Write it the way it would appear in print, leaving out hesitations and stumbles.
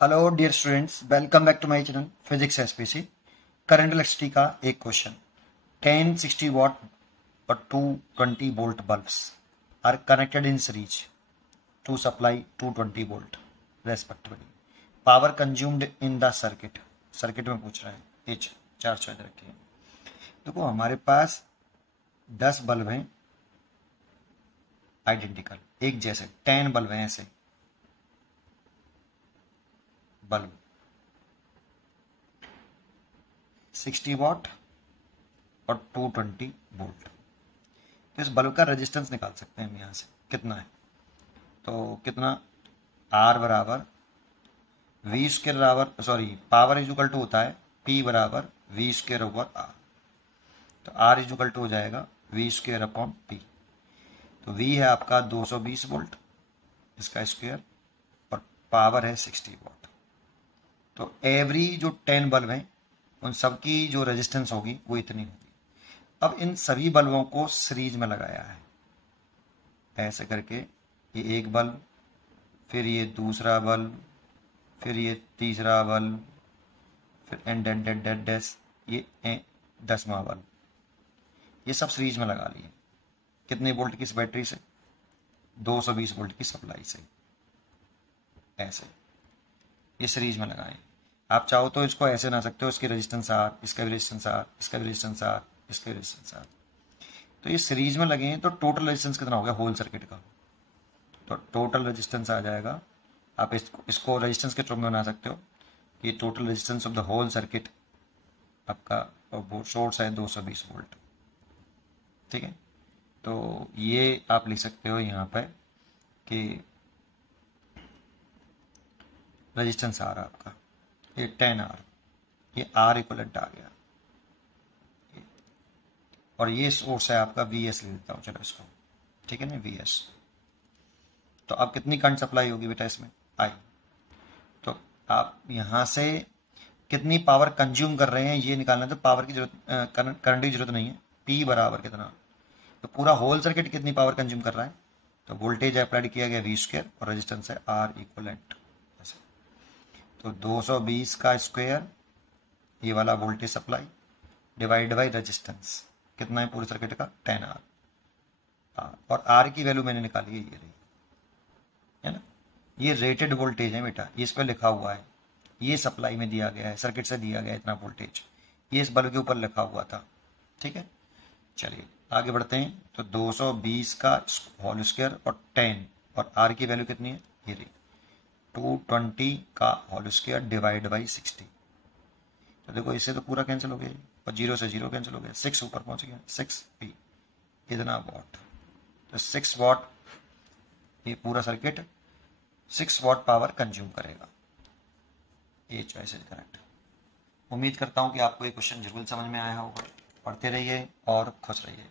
Hello dear students, welcome back to my channel physics SPC. Current electricity का एक question. 10 60 watt और 220 volt bulbs are connected in series to supply 220 volt respectively. Power consumed in the circuit. Circuit में पूछ रहे हैं, H 4 choice रखी है। देखो हमारे पास 10 बल्ब हैं आइडेंटिकल, एक जैसे 10 बल्ब हैं ऐसे बल्ब 60 वाट और 220 वोल्ट। तो इस बल्ब का रेजिस्टेंस निकाल सकते हैं हम यहाँ से, कितना है। तो कितना, आर बराबर वी स्क्र बराबर, सॉरी, पावर इजुकल टू होता है पी बराबर वी स्क्र ओवर आर। तो आर इजुकल टू हो जाएगा वी स्क्र अपॉन पी। तो वी है आपका 220 वोल्ट, इसका स्क्वायर, और पावर है 60 वाट। तो एवरी जो 10 बल्ब हैं उन सब की जो रेजिस्टेंस होगी वो इतनी होगी। अब इन सभी बल्बों को सीरीज में लगाया है ऐसे करके, ये एक बल्ब, फिर ये दूसरा बल्ब, फिर ये तीसरा बल्ब, फिर एंड डेड डेड डेड डेस ये 10वां बल्ब, ये सब सीरीज में लगा लिए। कितने वोल्ट की इस बैटरी से? 220 वोल्ट की सप्लाई से ऐसे ये सीरीज में लगाएं। आप चाहो तो इसको ऐसे ना सकते हो, इसकी रेजिस्टेंस आर, इसका भी रेजिस्टेंस आर, इसका भी रेजिस्टेंस आर, इसका भी रेजिस्टेंस आर। तो ये सीरीज में लगे हैं तो टोटल रेजिस्टेंस कितना हो गया होल सर्किट का? तो टोटल रेजिस्टेंस आ जाएगा, आप इसको रेजिस्टेंस के टर्म में बना सकते हो कि total resistance of the whole circuit आपका वो सोर्स है 220 वोल्ट। ठीक है, तो ये आप लिख सकते हो यहाँ पर कि रेजिस्टेंस आर आपका ये 10 आर, ये आर इक्वलेंट आ गया, और ये सोर्स है आपका वी एस ले लेता हूँ चलो इसको, ठीक है ना, वी एस। तो अब कितनी करंट सप्लाई होगी बेटा इसमें? आई। तो आप यहाँ से कितनी पावर कंज्यूम कर रहे हैं ये निकालना है। तो पावर की जरूरत, करंट की जरूरत नहीं है। पी बराबर कितना, तो पूरा होल सर्किट कितनी पावर कंज्यूम कर रहा है। तो वोल्टेज अप्लाइड किया गया वी स्क्वायर और रेजिस्टेंस है आर इक्वलेंट। तो 220 का स्क्वायर ये वाला voltage supply divide by resistance, कितना है पूरे सर्किट का? 10 आर। और आर की वैल्यू मैंने निकाली है, ये रही है ना। ये रेटेड वोल्टेज है बेटा, ये इस पर लिखा हुआ है, ये सप्लाई में दिया गया है, सर्किट से दिया गया इतना वोल्टेज, ये इस बल्ब के ऊपर लिखा हुआ था। ठीक है, चलिए आगे बढ़ते हैं। तो 220 का होल स्क्वायर और 10, और आर की वैल्यू कितनी है, ये रही 220 का होल स्क्वायर डिवाइड बाई 60। तो देखो इससे तो पूरा कैंसिल हो गया, और 0 से 0 कैंसिल हो गया, 6 ऊपर पहुंच गया, 6 पी इतना वाट। तो 6 वाट ये पूरा सर्किट 6 वाट पावर कंज्यूम करेगा। ये चॉइस इज करेक्ट। उम्मीद करता हूं कि आपको ये क्वेश्चन जरूर समझ में आया होगा। पढ़ते रहिए और खुश रहिए।